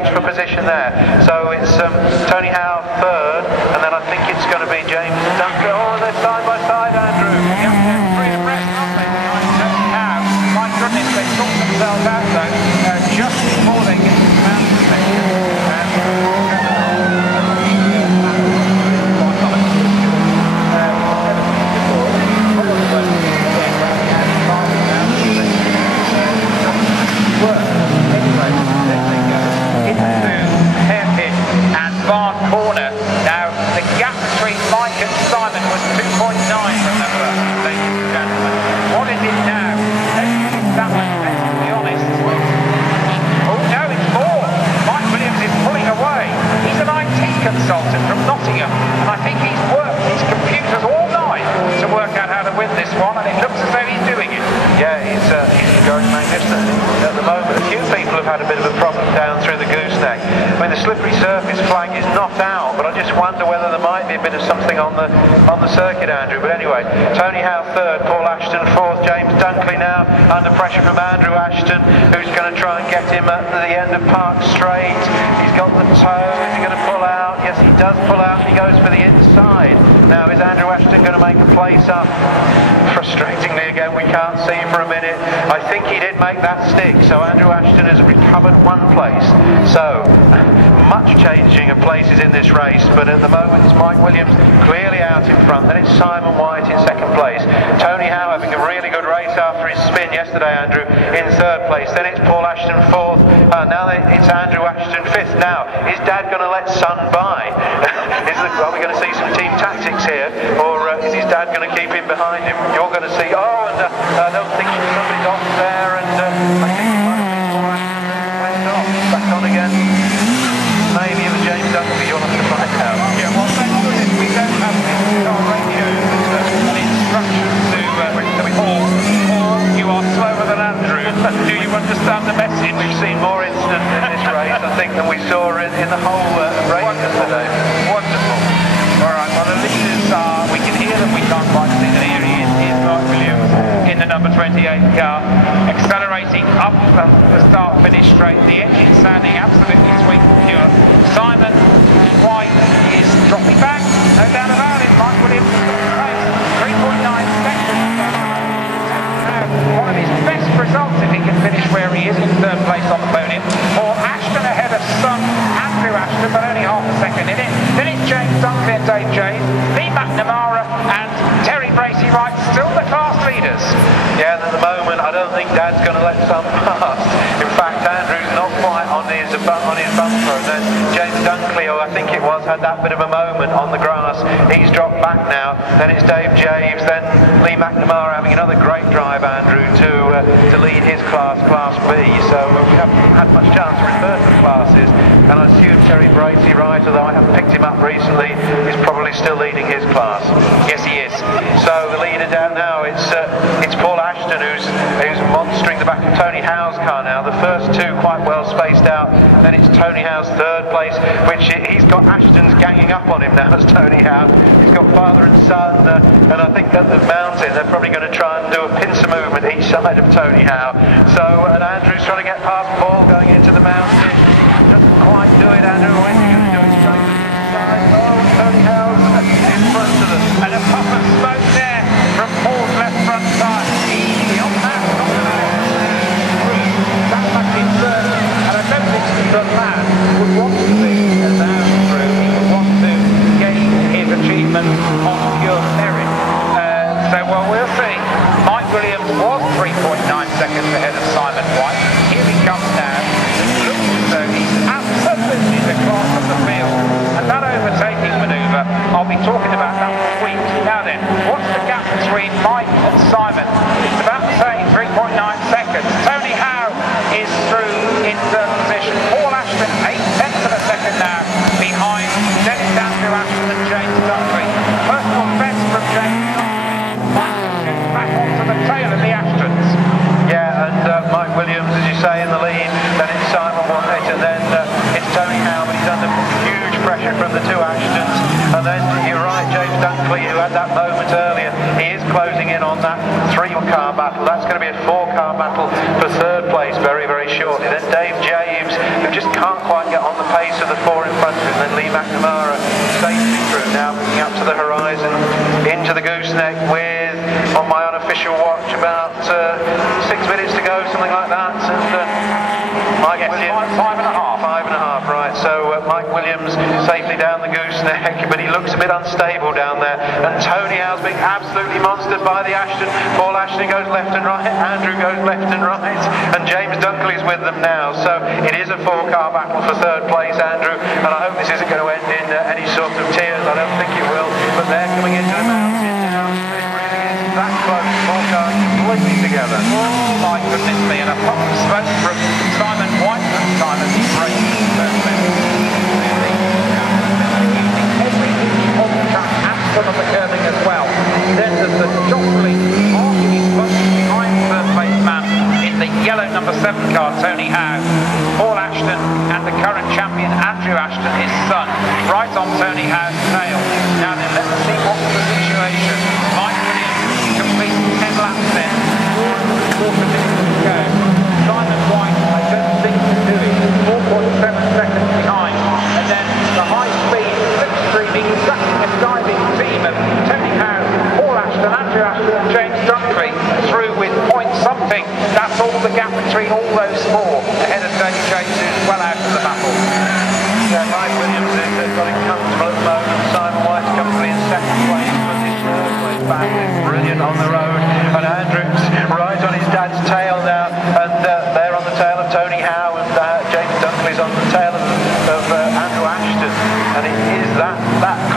exchange for position there. So it's Tony Howe third, and then I think it's going to be James Dunkley. Oh, they're side by side, Andrew. Yep, they're three abreast, aren't they? Behind Tony Howe. My goodness, they sort themselves out though, just before they get to the mountain section. Corner. Now, the gap between Mike and Simon was 2.9, remember, ladies and gentlemen. What is it now? That much better, to be honest. Oh, no, it's 4. Mike Williams is pulling away. He's an IT consultant from Nottingham, and I think he's worked his computers all night to work out how to win this one, and it looks as though he's doing it. Yeah, he's going magnificent at the moment. A few people have had a bit of a problem down through the gooseneck. I mean, the slippery surface flag is not out, but I just wonder whether there might be a bit of something on the circuit, Andrew. But anyway, Tony Howe third, Paul Ashton fourth, James Dunkley now under pressure from Andrew Ashton, who's going to try and get him at the end of Park Straight. He's got the toe. Is he going to pull out? Yes, he does pull out. He goes for the inside. Now, is Andrew Ashton going to make a place up? Frustratingly, again, we can't see for a minute. I think he did make that stick, so Andrew Ashton has recovered one place. So, much changing of places in this race, but at the moment it's Mike Williams clearly out in front, then it's Simon White in second place. Tony Howe having a really good race after his spin yesterday, Andrew, in third place. Then it's Paul Ashton fourth, now it's Andrew Ashton fifth. Now, is Dad going to let Son by? Are we going to see some team tactics here, or is his dad going to keep him behind him? You're going to see, oh, and I don't think somebody's off there, and I think it might have been Paul Ashton went off, back on again. Maybe it was James Dunkley, you'll have to find out. Yeah, well, thank goodness we don't have this car radio an instruction to Paul, you are slower than Andrew. Do you understand the message? We've seen more incidents in this race, I think, than we saw in the whole race yesterday. Wonderful. All right, well, the leaders are, we can hear them, we can't quite see them. Here he is, here's Mike Williams in the number 28 car, accelerating up the start-finish straight. The engine sounding absolutely sweet and pure. Simon White is dropping back, no doubt about it. Mike Williams has got the pace, 3.9 seconds. One of his best results if he can finish where he is in third place on the podium. Paul Ashton ahead of son Andrew Ashton, but only half a second in it. Then it's James Dunkley and Dave James, Lee McNamara and Terry Bracey Wright, still the class leaders. Yeah, and at the moment I don't think Dad's going to let Son pass. In fact, Andrew's not quite on his bumper, and then James Dunkley, or I think it was, had that bit of a moment on the grass. He's dropped back now. Then it's Dave James, then Lee McNamara having another great drive, Andrew, to lead his class B. So we haven't had much chance to refer to the classes, and I assume Terry Bracey Wright, although I haven't picked him up recently, is probably still leading his class. Yes, he is. So the leader down now, it's Paul Ashton who's monstering the back of Tony Howe's car now. The first two quite well spaced out. Then it's Tony Howe's third place, which he's got Ashton's ganging up on him now as Tony Howe. He's got father and son, and I think at the mountain they're probably going to try and do a pincer movement each side of Tony Howe. So, and Andrew's trying to get past Paul going into the mountain. Doesn't quite do it, Andrew. When's he going to do it? Straight inside. Oh, Tony Howe's in front of them. And a puff of smoke there from Paul's left front tire. Easy on that. That's back in third. And I don't think the lad would want to be allowed through. He would want to gain his achievement on pure merit. So, well, we'll see. Mike Williams was 3.9 seconds ahead of Simon White. Here he comes now. It looks as though he's absolutely the class of the field. And that overtaking manoeuvre, I'll be talking about that for weeks. Now then, what's the gap between Mike and Simon? It's about the same, 3.9 seconds. Tony Howe is through in third position. Paul Ashton, 8/10 of a second now, behind Dennis Andrew Ashton and James Dunkley. Personal best from James Dunkley. Back onto the tail of the Ashtons. Yeah, and Mike Williams, as you say, in the lead. Then it's Simon White, and then it's Tony Howe, but he's under huge pressure from the two Ashtons. And then you're right, James Dunkley, who had that moment earlier, he is closing in on that 3-car battle. That's going to be a 4-car battle for third place very, very shortly. Then Dave James, who just can't quite get on the pace of the four in front of him. Then Lee McNamara safely through, now moving up to the horizon, into the gooseneck with, on my unofficial watch, about 6 minutes to go, something like that. And Mike Williams, 5.5, right. So Mike Williams safely down the gooseneck, but he looks a bit unstable down there. And Tony Howe's being absolutely monstered by the Ashton. Paul Ashton goes left and right, Andrew goes left and right, and James Dunkley's with them now. So it is a four-car battle for third place, Andrew, and I hope this isn't going to end in any sort of tears. I don't think it will, but they're coming into the mountain now. It really is that close, four cars completely together. Oh my goodness me, and a pop of smoke from Simon White that time as he breaks everything on the track and some of the curving as well. Then there's the Joplin marking his bunch behind third place man in the yellow number 7 car, Tony Howe. Paul Ashton and the current champion Andrew Ashton, his son, right on Tony Howe's tail. Now then, let's see what's the situation. Mike Williams completes 10 laps then, 4.25 minutes to go. Simon White, I don't think can do it, 4.7 seconds behind. And then the high speed, slipstreaming, sucking and diving team of Tony Howe, Paul Ashton, Andrew Ashton and James Dunkley through with point something. That's all the gap between all those four, ahead of David James, who's well out of the battle. Yeah, Mike Williams has got it comfortable at the moment. Simon White's comfortably in second place, but his third place back is brilliant on the road. And Andrew's right on his dad's tail now, and they're on the tail of Tony Howe, and James Dunkley's on the tail of Andrew Ashton. And it is that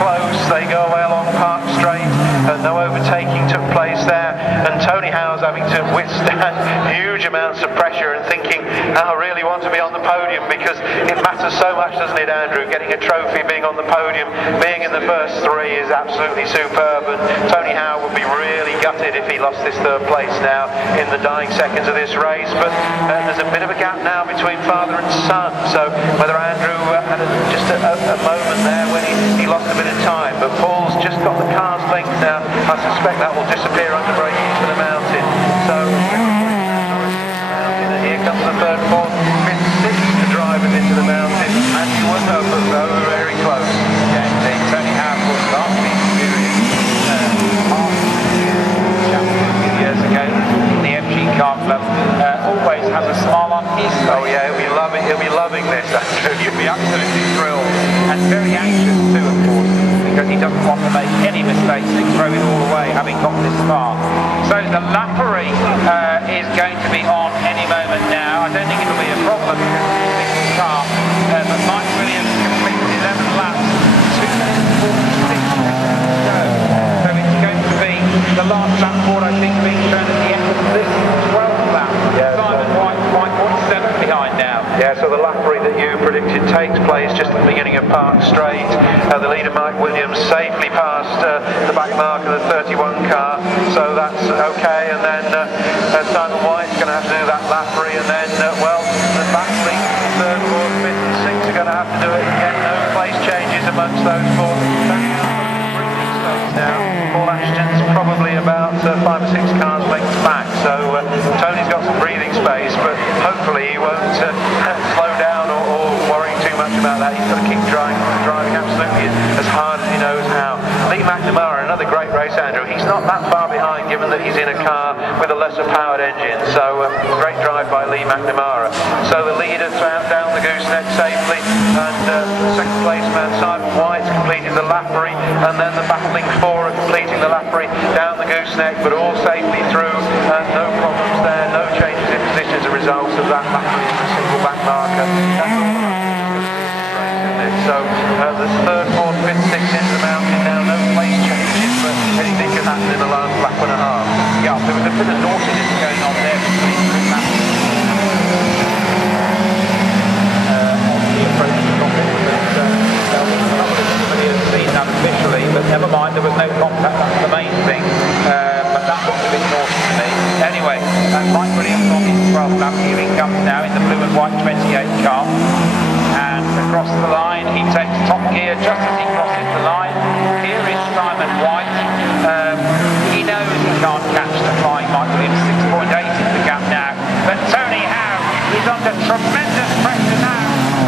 close. They go away along Park Straight, and no overtaking took place there. And Tony Howe's having to withstand huge amounts of pressure and thinking, I really want to be on the podium, because it matters so much, doesn't it, Andrew? Getting a trophy, being on the podium, being in the first 3 is absolutely superb, and Tony Howe would be really gutted if he lost this third place now in the dying seconds of this race. But there's a bit of a gap now between father and son, so whether Andrew had just a moment there when he lost a bit of time, but Paul's just got the car's length now. I suspect that will disappear under braking into the mountain. So here comes the third, fourth, fifth, sixth drivers into the mountain, and you were very close. Yeah, indeed. Tony Howe was last week champion a few years ago in the MG Car Club. Always has a smile on his face. Oh yeah, he'll be loving this, Andrew. He'll be absolutely thrilled, and very anxious too, of course, because he doesn't want to make any mistakes and throw it all away, having got this far. So the lappery is going to be on any moment now. I don't think it'll be a problem because it's a single car, but Mike Williams completed 11 laps, 2 minutes 46 seconds to go. So it's going to be the last lap board, I think, being shown at the end of this 12th lap. Yeah, Simon White 5.7 behind now. Yeah, so the lappery that you predicted takes place just at the beginning of Park Straight. The leader, Mike Williams, safely passed the back mark of the 31 car, so that's okay. And then Simon White's going to have to do that lappery, and then, well, the battling third, fourth, fifth and sixth are going to have to do it again. No place changes amongst those four. Now, Paul Ashton's probably about 5 or 6 cars lengths back, so Tony's got some breathing space, but hopefully he won't slow down or worry too much about that. He's got to keep driving absolutely as hard as he knows how. Lee McNamara, another great race, Andrew. He's not that far behind, given that he's in a car with a lesser powered engine, so great drive by Lee McNamara. So the leader down the gooseneck safely, and second place man Simon White completed the lappery, and then the battling four are completing the lappery down the gooseneck, but all safely through, and no problems there, no changes in position as a result of that lappery as a single back marker. So the third, fourth, fifth, sixth into the mountain now, no place changes, but anything can happen in the last lap and a half. Yeah, there was a bit of naughtiness going on there between laps on the approach to Coffin, but somebody has seen that officially, but never mind, there was no contact, that's the main thing. But that looked a bit naughty to me. Anyway, Mike Williams on his 12th lap, here he comes now in the blue and white 28 car. And across the line, he takes top gear just as he crosses the line. Here is Simon White. He knows he can't catch the flying Mike Williams. 6.8 is the gap now. But Tony Howe is under tremendous pressure now.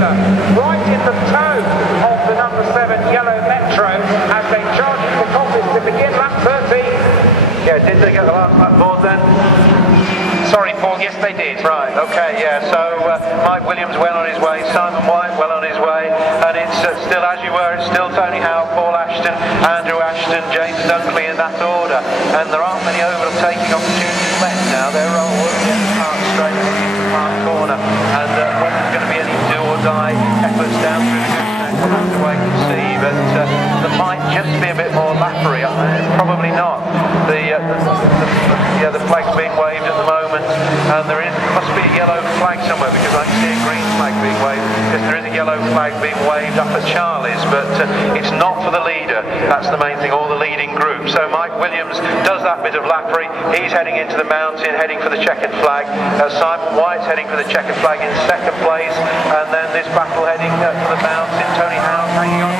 Miller, right in the toe of the number 7 yellow Metro as they charge the coppice to begin lap 13. Yeah, did they get the last lap board then? Sorry, Paul, yes they did. Right, okay, yeah, so Mike Williams well on his way, Simon White well on his way, and it's still, as you were, it's still Tony Howe, Paul Ashton, Andrew Ashton, James Dunkley in that order, and there aren't many overtaking opportunities left now. They're all working the park straight into the park corner, and whether there's going to be any do or die efforts down through the gooseneck, we'll have to wait and see, but there might just be a bit more lappery, probably not. The flag's being waved at the moment, and must be a yellow flag somewhere, because I can see a green flag being waved. Yes, there is a yellow flag being waved up at Charlie's, but it's not for the leader. That's the main thing, or the leading group. So Mike Williams does that bit of lappery. He's heading into the mountain, heading for the checkered flag. Simon White's heading for the checkered flag in second place, and then this battle heading for the mountain. Tony Howe hanging on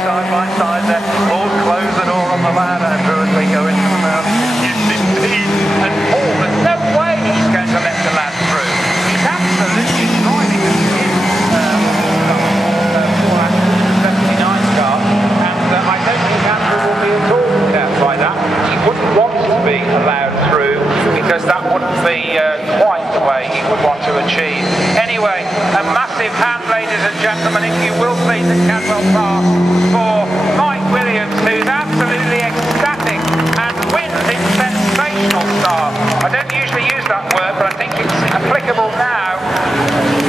side by side there. All close the door on the lad, Andrew, as they go into the mountain. Yes, indeed. And Paul, there's no way he's going to let the lad through. He's absolutely driving as he is. Paul Ashton's 79 car, and I don't think Andrew will be at all put out by that. He wouldn't want to be allowed through, because that wouldn't be quite the way he would want to achieve. Anyway, a massive hand, ladies and gentlemen, if you will please, at Cadwell Park for Mike Williams, who's absolutely ecstatic and wins in sensational style. I don't usually use that word, but I think it's applicable now.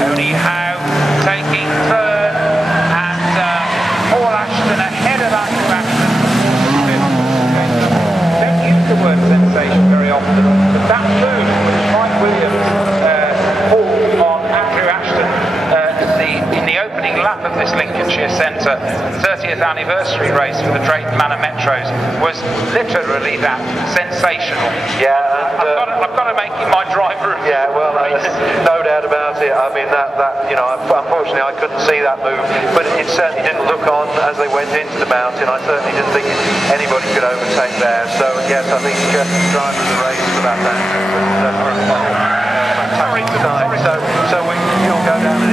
Tony Howe taking third, and Paul Ashton ahead of Andrew Ashton. Don't use the word sensation very often, but that move with Mike Williams pulled on Andrew Ashton in the opening lap of this Lincolnshire Centre 30th anniversary race for the Drayton Manor Metros was literally that, sensational. Yeah, I've got to make him my driver. Yeah, well, no doubt about it. I mean, that unfortunately I couldn't see that move, but it certainly didn't look on as they went into the mountain. I certainly didn't think anybody could overtake there. So yes, I think driver of the race for that. Fantastic. So we'll go down and